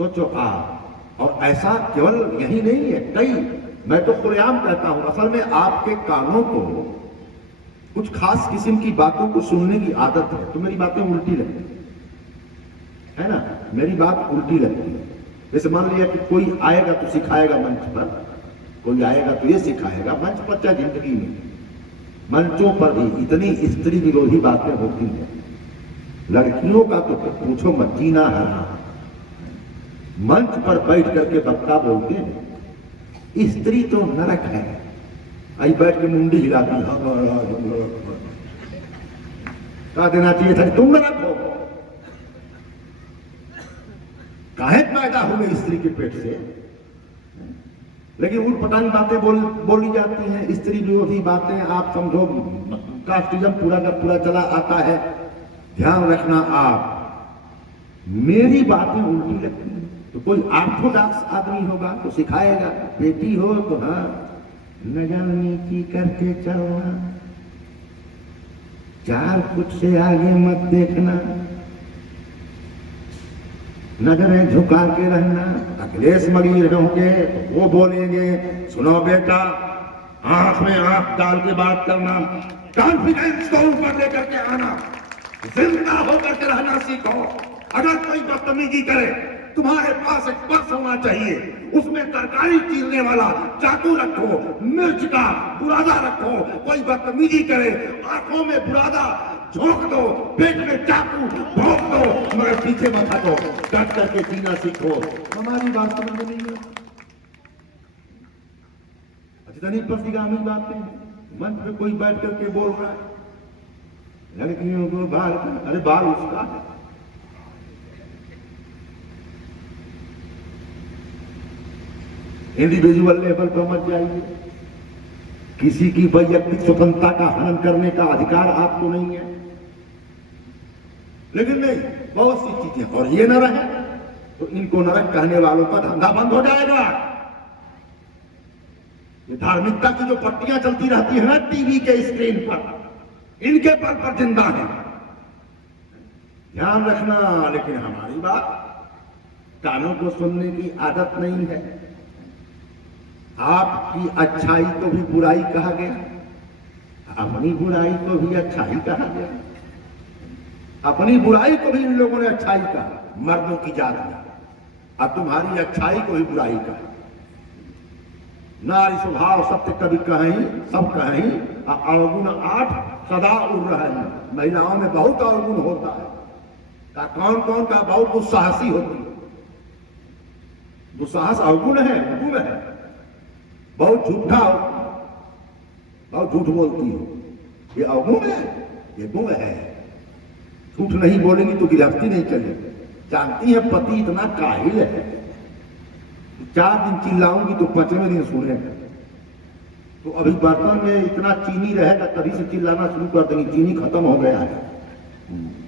सोचो आप। और ऐसा केवल यही नहीं है, कई, मैं तो खुलेआम कहता हूं, असल में आपके कानों को कुछ खास किस्म की बातों को सुनने की आदत है, तो मेरी बातें उल्टी लगती है ना, मेरी बात उल्टी लगती है। जैसे मान लिया कि कोई आएगा तो सिखाएगा मंच पर, कोई आएगा तो ये सिखाएगा मंच पर, चाहे जिंदगी में मंचों पर भी इतनी स्त्री विरोधी बातें होती हैं। लड़कियों का तो पूछो मत, जीना हरना। मंच पर बैठ करके वक्ता बोलते हैं, स्त्री तो नरक है, आई बैठ के मुंडी हिलाती है, कहा देना चाहिए था तुम नरक हो। काहे पैदा हो गई स्त्री के पेट से? लेकिन उलपटांग बातें बोली जाती हैं, स्त्री विरोधी बातें। आप समझो कास्टिज्म पूरा का पूरा चला आता है। ध्यान रखना आप, मेरी बातें उल्टी लगती हैं तो कोई ऑर्थोडॉक्स आदमी होगा तो सिखाएगा, बेटी हो तो हाँ नजर नीची करके चलना, 4 फुट से आगे मत देखना, नजरें झुका के रहना। अखिलेश मगीर होंगे तो वो बोलेंगे, सुनो बेटा, आंख में आंख डाल के बात करना, कॉन्फिडेंस को ऊपर लेकर के आना, जिंदा होकर के रहना सीखो। अगर कोई बदतमीजी करे, तुम्हारे पास एक पर्स होना चाहिए, उसमें तरकारी चीरने वाला चाकू रखो, मिर्च का बुरादा रखो। कोई बदतमीजी करे, आंखों में बुरादा झोंक दो, पेट में चाकू भोंक दो, मगर पीछे मत हटो, डट करके जीना सीखो। हमारी बात समझ में नहीं है, इतनी प्रतिगामी बातें। मंच पे कोई बैठ करके बोल रहा है लड़कियों को बाल, अरे बाल उसका है। इंडिविजुअल लेवल पर मत जाइए, किसी की वैयक्तिक स्वतंत्रता का हनन करने का अधिकार आपको नहीं है। लेकिन नहीं, बहुत सी चीजें, और ये न रहे तो इनको नरक कहने वालों का धंधा बंद हो जाएगा। ये धार्मिकता की जो पट्टियां चलती रहती है ना टीवी के स्क्रीन पर, इनके पर जिंदा है, ध्यान रखना। लेकिन हमारी बात कानों को सुनने की आदत नहीं है। आपकी अच्छाई को भी बुराई कहा गया, अपनी बुराई को भी अच्छाई कहा गया, अपनी बुराई को भी इन लोगों ने अच्छाई कहा, मर्दों की जात में, और तुम्हारी अच्छाई को ही बुराई कहा। नारी स्वभाव सत्य कभी कहीं, सब कहीं, अवगुण 8 सदा उड़ रहा है। महिलाओं में बहुत अवगुण होता है, का कौन कौन का बहुत दुस्साहसी होती है। दुस्साहस अवगुण है, गुण है, बहुत झूठा हो, बहुत झूठ बोलती हो, ये अवगुण है, ये गुण है। झूठ नहीं बोलेंगी तो गिरफ्ती नहीं चलेगी। जानती है पति इतना काहिल है, 4 दिन चिल्लाऊंगी तो 5वें दिन सुनेगा। तो अभी बर्तन में इतना चीनी रहेगा तभी से चिल्लाना शुरू कर देंगे, चीनी खत्म हो गया है,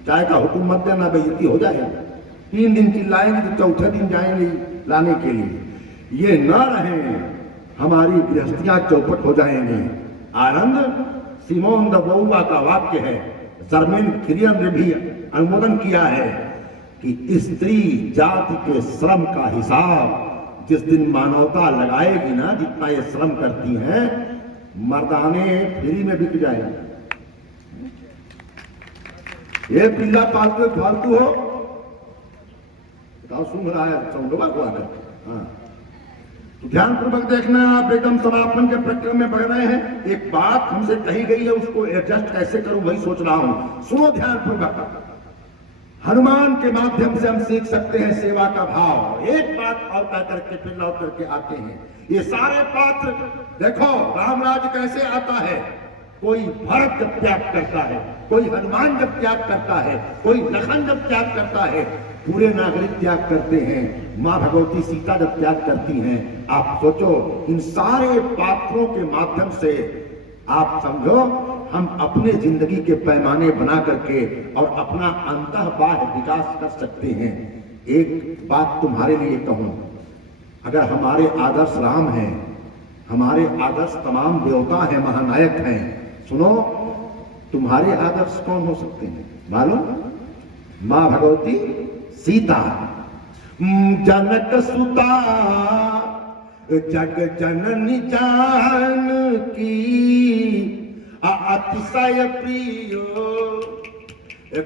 चाय का हुक्म मत देना, बेइज्जती हो जाएगा। 3 दिन चिल्लाएंगे तो चौथे दिन जाएंगे लाने के लिए। ये न रहे, हमारी गृहस्थियां चौपट हो जाएंगी। आनंद सिमोन द बउआ का वाक्य है, जर्मेन किरियन ने भी अनुमोदन किया है कि स्त्री जाति के श्रम का हिसाब जिस दिन मानवता लगाएगी ना, जितना ये श्रम करती हैं, मर्दाने फ्री में बिक जाएंगे। ये पिल्ला पालतू फालतू हो बताओ, सुन रहा है चौंडवा को आकर। हाँ, तो ध्यान पूर्वक देखना, आप एकदम समापन के प्रक्रम में बढ़ रहे हैं। एक बात हमसे कही गई है, उसको एडजस्ट कैसे करूं वही सोच रहा हूं। सुनो ध्यान पूर्वक। हनुमान के माध्यम से हम सीख सकते हैं सेवा का भाव। एक बात और कह करके फिर लौट करके आते हैं। ये सारे पात्र देखो, रामराज कैसे आता है। कोई भरत जब त्याग करता है, कोई हनुमान जब त्याग करता है, कोई लखन जब त्याग करता है, पूरे नागरिक त्याग करते हैं। मां भगवती सीता जब त्याग करती हैं, आप सोचो, इन सारे पात्रों के माध्यम से आप समझो हम अपने जिंदगी के पैमाने बना करके और अपना अंतःबाह्य विकास कर सकते हैं। एक बात तुम्हारे लिए कहूं, अगर हमारे आदर्श राम हैं, हमारे आदर्श तमाम देवता हैं, महानायक हैं, सुनो, तुम्हारे आदर्श कौन हो सकते हैं मालूम? मां भगवती सीता, जनक सुता जग जननी जानकी अतिशय प्रिय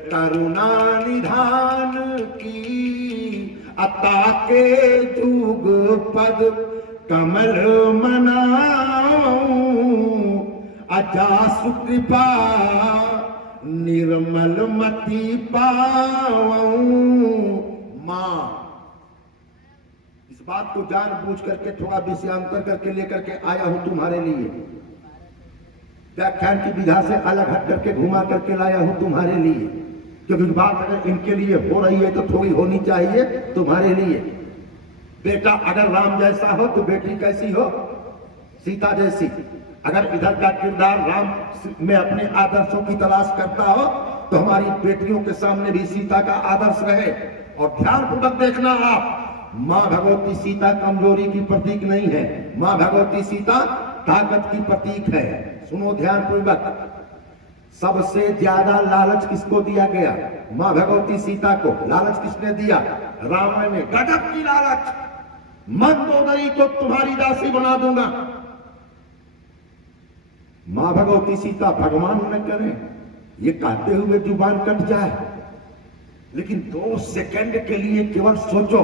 करुणा निधान की अता के जुग पद कमल मनाऊं अजा सुकृपा निर्मल मति पाऊं। मां, इस बात को जानबूझ करके थोड़ा विषयांतर करके लेकर के आया हूं तुम्हारे लिए, व्याख्यान की विधा से अलग हट करके घुमा करके लाया हूं तुम्हारे लिए, क्योंकि बात अगर इनके लिए हो रही है तो थोड़ी होनी चाहिए तुम्हारे लिए। बेटा अगर राम जैसा हो तो बेटी कैसी हो? सीता जैसी। अगर इधर का किरदार राम में अपने आदर्शों की तलाश करता हो तो हमारी बेटियों के सामने भी सीता का आदर्श रहे। और ध्यानपूर्वक देखना आप, मां भगवती सीता कमजोरी की प्रतीक नहीं है, मां भगवती सीता ताकत की प्रतीक है। सुनो ध्यानपूर्वक, सबसे ज्यादा लालच किसको दिया गया? मां भगवती सीता को। लालच किसने दिया? रावण ने। गजब की लालच, मंदोदरी को तुम्हारी दासी बना दूंगा। मां भगवती सीता भगवान न करे ये कहते हुए जुबान कट जाए, लेकिन 2 सेकंड के लिए केवल सोचो,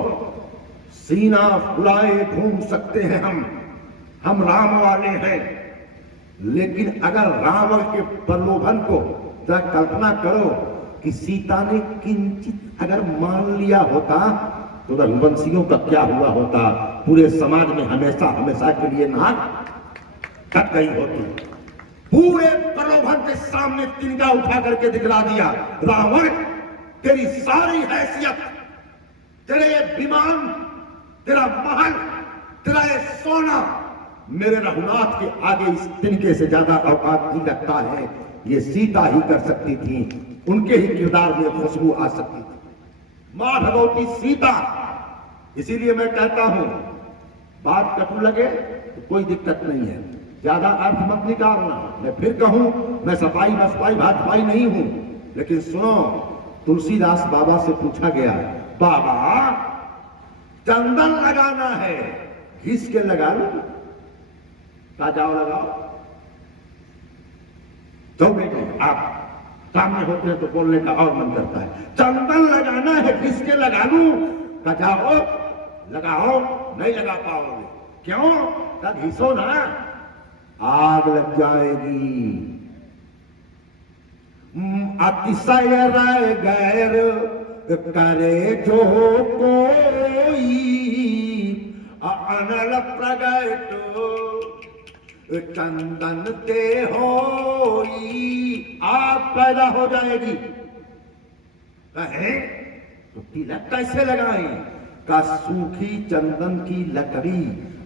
सीना फुलाए घूम सकते हैं हम राम वाले हैं, लेकिन अगर रावण के प्रलोभन को जरा कल्पना करो कि सीता ने किंचित अगर मान लिया होता तो रघुवंशियों का क्या हुआ होता? पूरे समाज में हमेशा हमेशा के लिए नाक कट गई होती। पूरे प्रलोभन के सामने तिनका उठा करके दिखला दिया, रावण तेरी सारी हैसियत, तेरे ये विमान, तेरा महल, तेरा ये सोना मेरे रघुनाथ के आगे इस तिनके से ज्यादा औकात नहीं रखता है। ये सीता ही कर सकती थी, उनके ही किरदार में खुशबू आ सकती थी। मां भगवती सीता। इसीलिए मैं कहता हूं, बात कटु लगे तो कोई दिक्कत नहीं है, ज्यादा अर्थ मत निकालना। मैं फिर कहूं, मैं सपाई बसपाई भाजपाई नहीं हूं, लेकिन सुनो, तुलसीदास बाबा से पूछा गया, बाबा चंदन लगाना है, घिस के लगा लो, जाओ लगाओ। तो बेटे आप सामने होते हैं तो बोलने का और मन करता है। चंदन लगाना है, घिस के लगा लूं, जाओ लगाओ, नहीं लगा पाओगे। क्यों? तब घिसो ना, आग लग जाएगी। अतिशय राय गैर करे जो कोई अनल प्रगट चंदन ते होई। आग पैदा हो जाएगी। कहे तो तिलक कैसे लगाएं? का सूखी चंदन की लकड़ी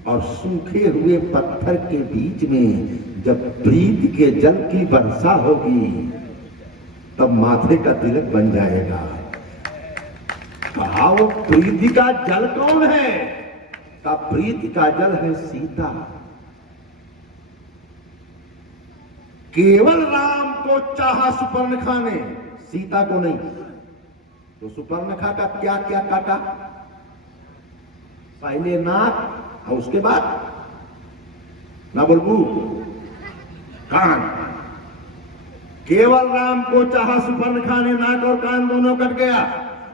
और सूखे हुए पत्थर के बीच में जब प्रीति के जल की वर्षा होगी तब माथे का तिलक बन जाएगा। कहा वो प्रीति का जल कौन है? का प्रीति का जल है सीता। केवल राम को चाहा सुपर्णखा ने, सीता को नहीं। तो सुपर्णखा का क्या क्या काटा? पहले नाक और उसके बाद ना बुलबुल कान। केवल राम को चाहा सुपर्णखा ने, नाक और कान दोनों कट गया।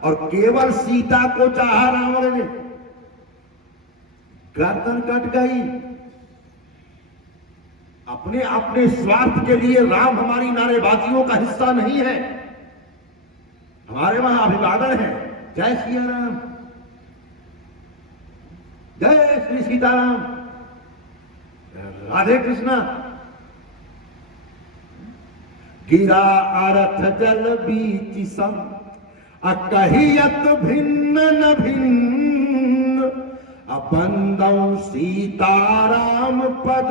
और केवल सीता को चाहा रावण ने, गर्दन कट गई। अपने अपने स्वार्थ के लिए राम हमारी नारेबाजियों का हिस्सा नहीं है, हमारे वहां अभिवादन है। जय श्री राम, जय श्री सीताराम, राधे कृष्णा। गिरा अर्थ जल बीच सम अकहियत भिन्न न भिन्न बंदौ सीताराम पद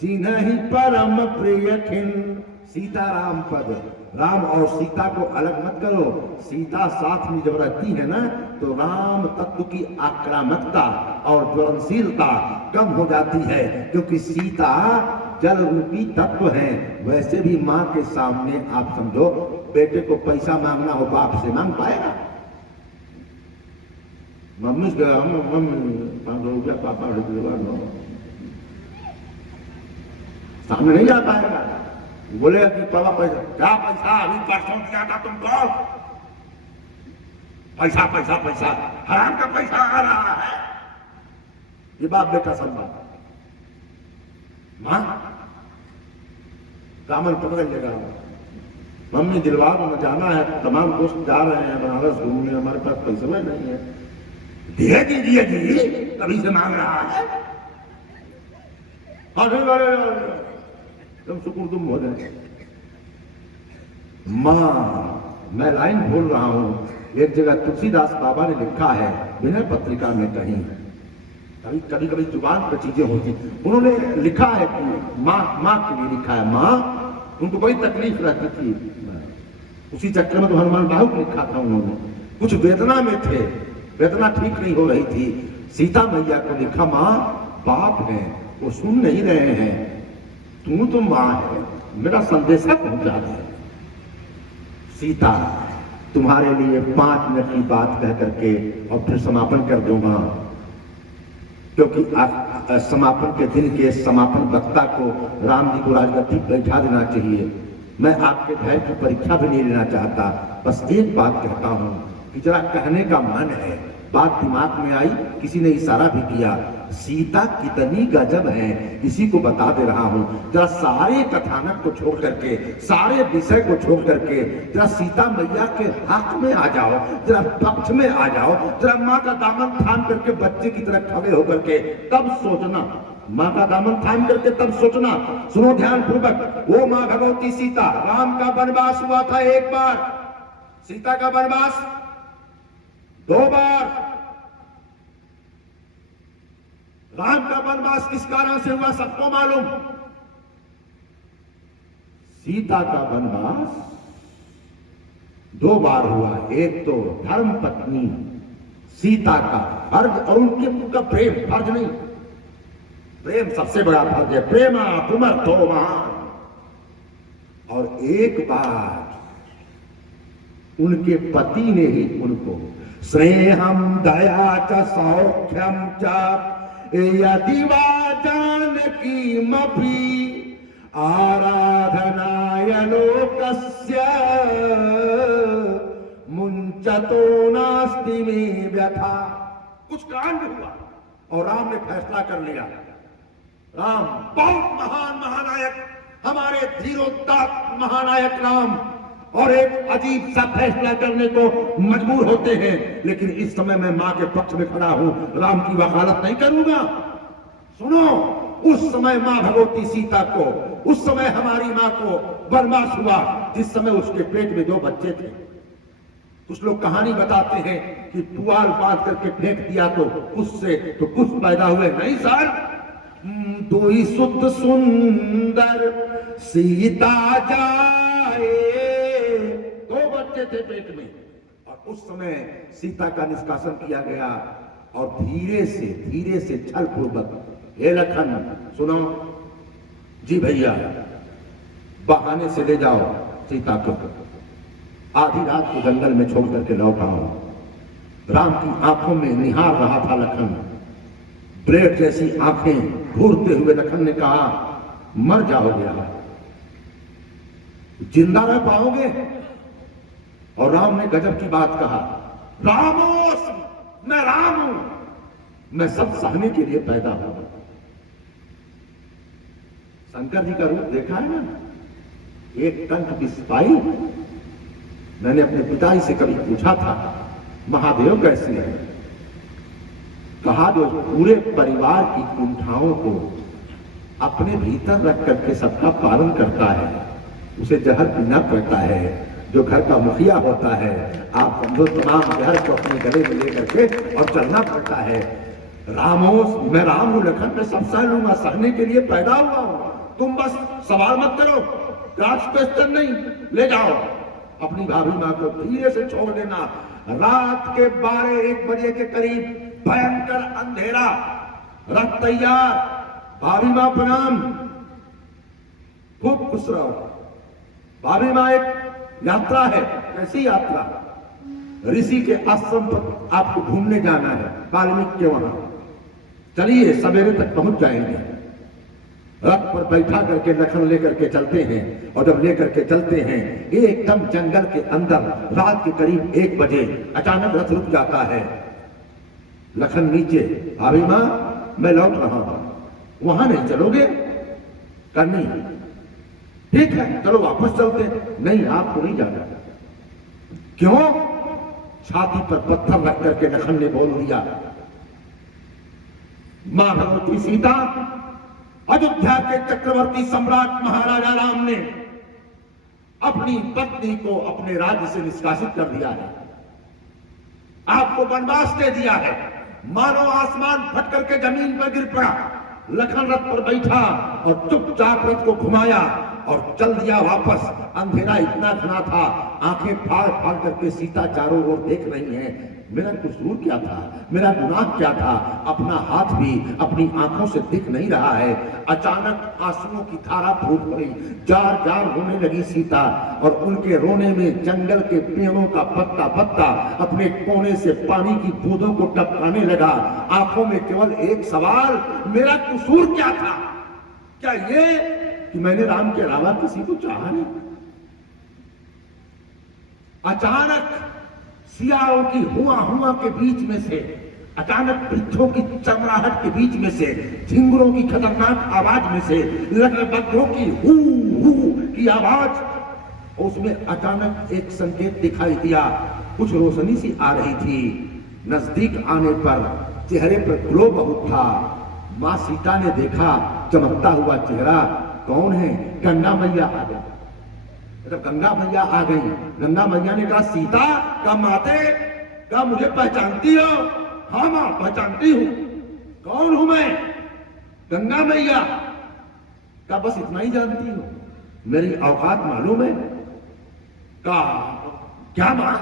जिन्हीं परम प्रिय खिन। सीताराम पद, राम और सीता को अलग मत करो। सीता साथ में जब रहती है ना तो राम तत्व की आक्रामकता और ज्वलनशीलता कम हो जाती है, क्योंकि सीता जल रूपी तत्व है। वैसे भी माँ के सामने आप समझो, बेटे को पैसा मांगना हो बाप से मांग पाएगा? मम्मी से कहा, मम्मी 500 रुपया पापा दिलवा दो। सामने नहीं जा पाएगा, बोलेगा कि पापा पैसा, क्या पैसा, अभी परसों दिया था तुमको, पैसा पैसा पैसा, हराम का पैसा आ रहा है। ये बाप बेटा संवाद। मां दामन पकड़ लेगा, मम्मी दिलवा दो, न जाना है, तमाम दोस्त जा रहे हैं बनारस घूमने, हमारे पास पैसा नहीं है। धीरे दीजिए जी, तभी से मांग रहा है। तुम सुकून तुम हो जाए। मां, मैं लाइन बोल रहा हूं, एक जगह तुलसीदास बाबा ने लिखा है विनय पत्रिका में कहीं, कभी कभी जुबान पर चीजें होती, उन्होंने लिखा है कि माँ के लिए लिखा है। माँ, उनको बड़ी तकलीफ रहती थी, उसी चक्कर में तो हनुमान बाहु को लिखा था उन्होंने, कुछ वेदना में थे, वेदना ठीक नहीं हो रही थी, सीता मैया को लिखा, माँ बाप है वो सुन नहीं रहे हैं, तू तो माँ है, मेरा संदेशा पहुंचा दे। सीता, तुम्हारे लिए 5 मिनट की बात कह करके और फिर समापन कर दूंगा, क्योंकि समापन के दिन के समापन वक्ता को राम जी को राजगद्दी पर बैठा देना चाहिए। मैं आपके धैर्य की परीक्षा भी नहीं लेना चाहता, बस एक बात कहता हूं कि जरा कहने का मन है। बात दिमाग में आई, किसी ने इशारा भी किया, सीता कितनी गजब है, इसी को बता दे रहा हूं। जरा सारे कथानक को छोड़ करके, सारे विषय को छोड़ करके जरा सीता मैया के हक में आ जाओ, जरा पक्ष में आ जाओ, जरा माँ का दामन थाम करके बच्चे की तरह खड़े होकर के तब सोचना, माँ का दामन थाम करके तब सोचना। सुनो ध्यान पूर्वक, वो माँ भगवती सीता, राम का वनवास हुआ था 1 बार, सीता का वनवास 2 बार। राम का वनवास किस कारण से हुआ सबको मालूम, सीता का वनवास 2 बार हुआ। एक तो धर्म पत्नी सीता का फर्ज और उनका प्रेम, फर्ज नहीं, प्रेम सबसे बड़ा फर्ज है, प्रेमा पुमर्थो महान। और एक बार उनके पति ने ही उनको स्नेहम दया च सौख्यम च यदि वा जानकी मपि आराधनाय लोकस्य मुंचतो नास्ति में व्यथा। कुछ कांड हुआ और राम ने फैसला कर लिया। राम बहुत महान महानायक, हमारे धीरोदात्त महानायक राम, और एक अजीब सा फैसला करने को मजबूर होते हैं, लेकिन इस समय मैं मां के पक्ष में खड़ा हूं, राम की वकालत नहीं करूंगा। सुनो, उस समय मां भगवती सीता को, उस समय हमारी मां को वनवास हुआ, जिस समय उसके पेट में 2 बच्चे थे। कुछ लोग कहानी बताते हैं कि पुआल बांध करके फेंक दिया तो उससे तो कुछ पैदा हुए, नहीं सर, 2 ही शुद्ध सुंदर सीता जाए, 2 बच्चे थे पेट में। और उस समय सीता का निष्कासन किया गया और धीरे से छल पूर्वक, हे लखन सुनो जी भैया, बहाने से ले जाओ सीता को, आधी रात को जंगल में छोड़ करके लौट आओ। राम की आंखों में निहार रहा था लखन, ब्लेड जैसी आंखें घूरते हुए लखन ने कहा, मर जाओगे आप, जिंदा रह पाओगे? और राम ने गजब की बात कहा, रामोस, मैं राम हूं, मैं सब सहने के लिए पैदा हुआ। शंकर जी का रूप देखा है ना, एक कंठ की सिपाही। मैंने अपने पिताजी से कभी पूछा था, महादेव कैसे है? कहा, जो पूरे परिवार की कुंठाओं को अपने भीतर रख करके सबका पालन करता है, उसे जहर पीना पड़ता है। जो घर का मुखिया होता है, आप समझो तमाम जहर को अपने गले में लेकर के और चलना पड़ता है। रामोस, मैं राम हूं लखन, मैं सब सह लूंगा, सहने के लिए पैदा हुआ हूं। तुम बस सवाल मत करो, क्वेश्चन नहीं, ले जाओ अपनी भाभी मां को, धीरे से छोड़ देना। रात के 12-1 बजे के करीब भयंकर अंधेरा, रथ तैयार, भाभी मां प्रणाम, खूब खुश रहो। भाभी मां, एक यात्रा है, कैसी यात्रा? ऋषि के आश्रम पर आपको घूमने जाना है, वाल्मीकि के वहां। चलिए, सवेरे तक पहुंच जाएंगे। रथ पर बैठा करके लखन लेकर के चलते हैं, और जब लेकर के चलते हैं एकदम जंगल के अंदर, रात के करीब 1 बजे अचानक रथ रुक जाता है। लखन नीचे, भाभी मां मैं लौट रहा हूं, वहां नहीं चलोगे? करनी ठीक है, चलो वापस चलते। नहीं, आपको नहीं जाना। क्यों? छाती पर पत्थर रख करके लखन ने बोल दिया, मां भगवती सीता, अयोध्या के चक्रवर्ती सम्राट महाराजा राम ने अपनी पत्नी को अपने राज्य से निष्कासित कर दिया है, आपको वनवास दे दिया है। मानो आसमान फट करके जमीन पर गिर पड़ा। लखन रथ पर बैठा और चुपचाप रथ को घुमाया और चल दिया वापस। अंधेरा इतना घना था, आंखें फाड़ फाड़ करके सीता चारों ओर देख रही हैं। मेरा कसूर क्या था? मेरा गुनाह क्या था? अपना हाथ भी अपनी आंखों से दिख नहीं रहा है। अचानक आंसुओं की धारा फूट पड़ी, जार जार रोने लगी सीता, और उनके रोने में जंगल के पेड़ों का पत्ता पत्ता अपने कोने से पानी की बूंदों को टपकाने लगा। आंखों में केवल एक सवाल, मेरा कसूर क्या था? क्या ये कि मैंने राम के अलावा किसी को चाहा नहीं? अचानक सियाओं की हुआ हुआ के बीच में से, अचानक वृक्षों की चमराहट के बीच में से, झिंगुरों की खतरनाक आवाज में से, लगभगों की हू हू की आवाज, उसमें अचानक एक संकेत दिखाई दिया। कुछ रोशनी सी आ रही थी। नजदीक आने पर चेहरे पर ग्लो बहुत था। मां सीता ने देखा चमकता हुआ चेहरा। कौन है? गंगा मैया आ गई। जब गंगा मैया आ गई, गंगा मैया ने कहा, सीता का माते का मुझे पहचानती हो? हाँ मां, पहचानती हूं। कौन हूं मैं? गंगा मैया का बस इतना ही जानती हो? मेरी औकात मालूम है? का क्या मां,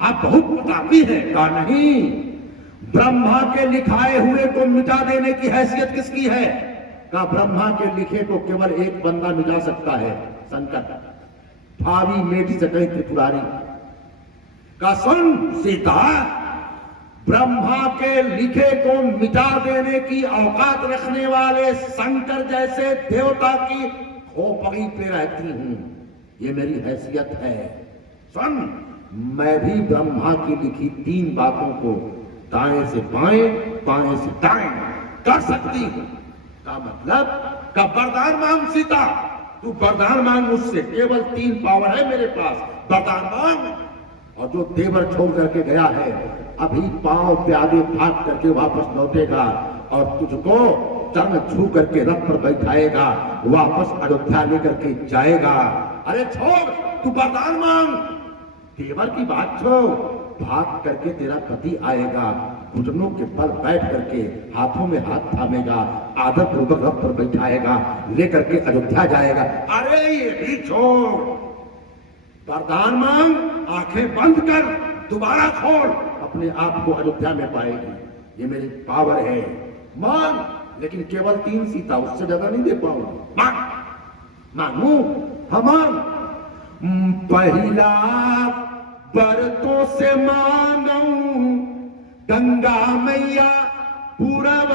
आप बहुत प्रतापी हैं? का नहीं, ब्रह्मा के लिखाए हुए को मिटा देने की हैसियत किसकी है? का ब्रह्मा के लिखे को केवल एक बंदा मिटा सकता है, संकट। भावी मेट सके त्रिपुरारी। का सुन सीता, ब्रह्मा के लिखे को मिटा देने की औकात रखने वाले शंकर जैसे देवता की खोपड़ी पे रहती हूं, ये मेरी हैसियत है। सुन, मैं भी ब्रह्मा की लिखी 3 बातों को दाएं से बाएं, बाएं से दाएं कर सकती हूं। का मतलब, का वरदान मांग सीता, तू वरदान मांग मुझसे। केवल 3 पावर है मेरे पास, वरदान मांग। और जो देवर छोड़ करके गया है, अभी पांव प्यादे भाग करके वापस लौटेगा और तुझको चरण छू करके रथ पर बैठाएगा, वापस अयोध्या लेकर के जाएगा। अरे छोड़, तू वरदान मांग। देवर की बात छोड़, भाग करके तेरा पति आएगा, घुटनों के बल बैठ करके हाथों में हाथ थामेगा, आदर पूर्वक रथ पर बैठाएगा, लेकर के अयोध्या जाएगा। अरे ये भी छोड़, वरदान मांग, आंखें बंद कर, दोबारा खोल, अपने आप को अयोध्या में पाएगी। ये मेरी पावर है। मांग, लेकिन केवल 3 सीता, उससे ज्यादा नहीं दे पाऊंगा। मांग, मांगू? हाँ मांग। पहला बरतों से मांगू, गंगा मैया पूरब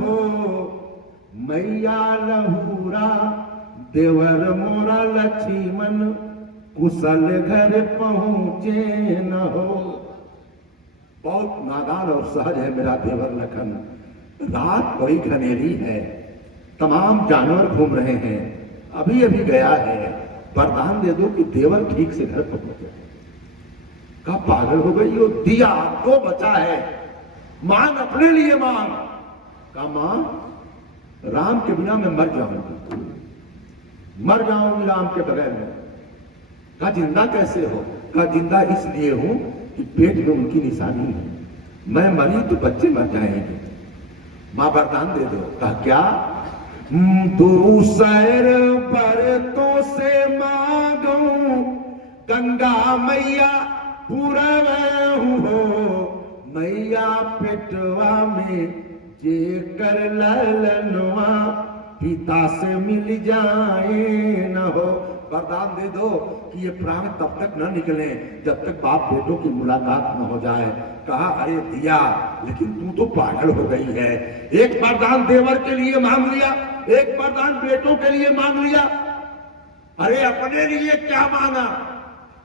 हो, मैया लहूरा देवर मोरा लक्ष्मण, कुशल घर पहुंचे न हो। बहुत नादान और सहज है मेरा देवर लखन। रात बड़ी घनेरी है, तमाम जानवर घूम रहे हैं, अभी अभी गया है, वरदान दे दो कि देवर ठीक से घर पहुंचे। का पागल हो गई हो? दिया तो बचा है, मांग अपने लिए मांग। का मां, राम के बिना मैं मर जाऊंगी, मर जाऊंगी राम के बगैर में। का जिंदा कैसे हो? का जिंदा इसलिए हूं कि पेट में उनकी निशानी है, मैं मरी तो बच्चे मर जाएंगे। मां वरदान दे दो। का क्या? दूसर बरतों से मांगू, गंगा मैया पूरब हो, मैया पेटवा में जे कर ललनवा, पिता से मिल जाए न हो। वरदान दे दो कि ये प्राण तब तक न निकले जब तक बाप बेटों की मुलाकात न हो जाए। कहा अरे दिया, लेकिन तू तो पागल हो गई है। एक वरदान देवर के लिए मांग लिया, एक वरदान बेटों के लिए मांग लिया, अरे अपने लिए क्या मांगा?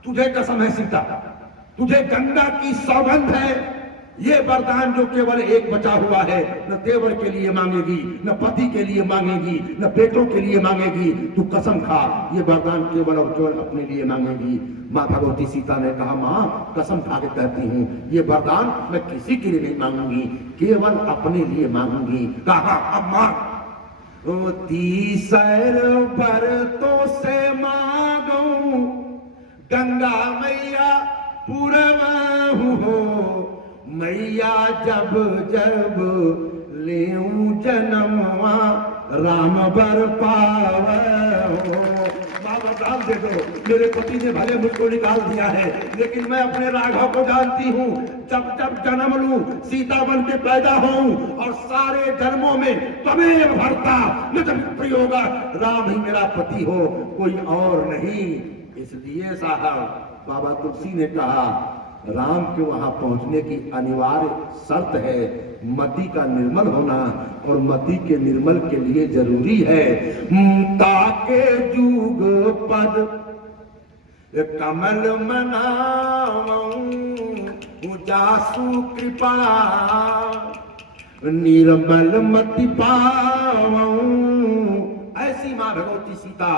तुझे कसम है सीता, तुझे गंगा की सौगंध है, ये वरदान जो केवल एक बचा हुआ है, न देवर के लिए मांगेगी, न पति के लिए मांगेगी, न बेटों के लिए मांगेगी। तू कसम खा, ये वरदान केवल और केवल अपने लिए मांगेगी। माँ भगवती सीता ने कहा माँ कसम खा के कहती हूँ, ये वरदान मैं किसी के लिए नहीं मांगूंगी, केवल अपने लिए मांगूंगी। कहा अब मांग। तीसर बरतों से मांगू गंगा मैया पूरवाहू हो, मैया जब जब लेऊं जन्मवा राम बर पावो। बाबा दान दे दो, मेरे पति ने भले मुझको निकाल दिया है, लेकिन मैं अपने राघव को जानती हूँ। जब जब जन्म लूं सीता बन के पैदा होऊं और सारे जन्मों में त्वमेव भर्ता न च विप्रयोगा, राम ही मेरा पति हो, कोई और नहीं। इसलिए साहब बाबा तुलसी ने कहा राम के वहां पहुंचने की अनिवार्य शर्त है मति का निर्मल होना, और मति के निर्मल के लिए जरूरी है ताके जुग पद कमल मनावऊं जासु कृपा निर्मल मति पावऊं। ऐसी मां भगवती सीता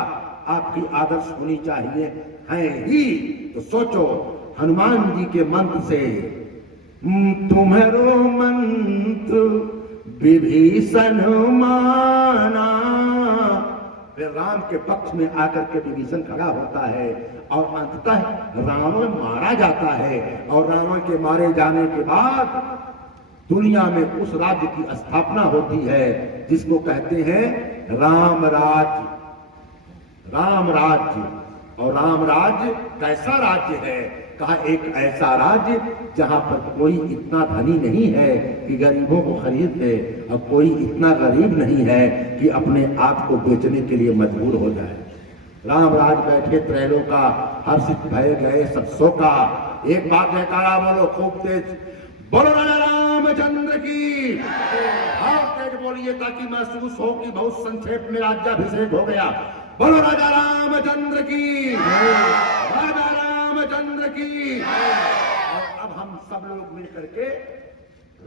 आपकी आदर्श होनी चाहिए, है ही तो सोचो हनुमान जी के मंत्र से तुम्हारो मंत्र विभीषण माना। फिर राम के पक्ष में आकर के विभीषण खड़ा होता है और अंततः रावण मारा जाता है, और रावण के मारे जाने के बाद दुनिया में उस राज्य की स्थापना होती है जिसको कहते हैं राम राज्य। राम राज्य, और राम राज्य कैसा राज्य है? कहा एक ऐसा राज्य जहां पर कोई इतना धनी नहीं है कि गरीबों को खरीद ले, और कोई इतना गरीब नहीं है कि अपने आप को बेचने के लिए मजबूर हो जाए। राम राज बैठे त्रैलोका हर्षित भय गए सब शोका। एक बात जयकारा बोलो खूब तेज, बोलो राजा रामचंद्र की। बहुत तेज बोलिए ताकि महसूस हो कि बहुत संक्षेप में राज्याभिषेक हो गया। बोलो राजा रामचंद्र की, राजा रामचंद्र की। और अब हम सब लोग मिलकर के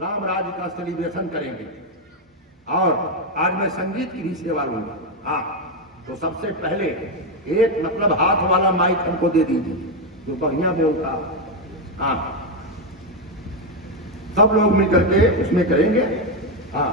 राम राज्य का सेलिब्रेशन करेंगे, और आज मैं संगीत की भी सेवा लूंगा। हाँ, तो सबसे पहले एक मतलब हाथ वाला माइक हमको दे दीजिए जो बढ़िया बोलता। हाँ, सब लोग मिलकर के उसमें करेंगे। हाँ,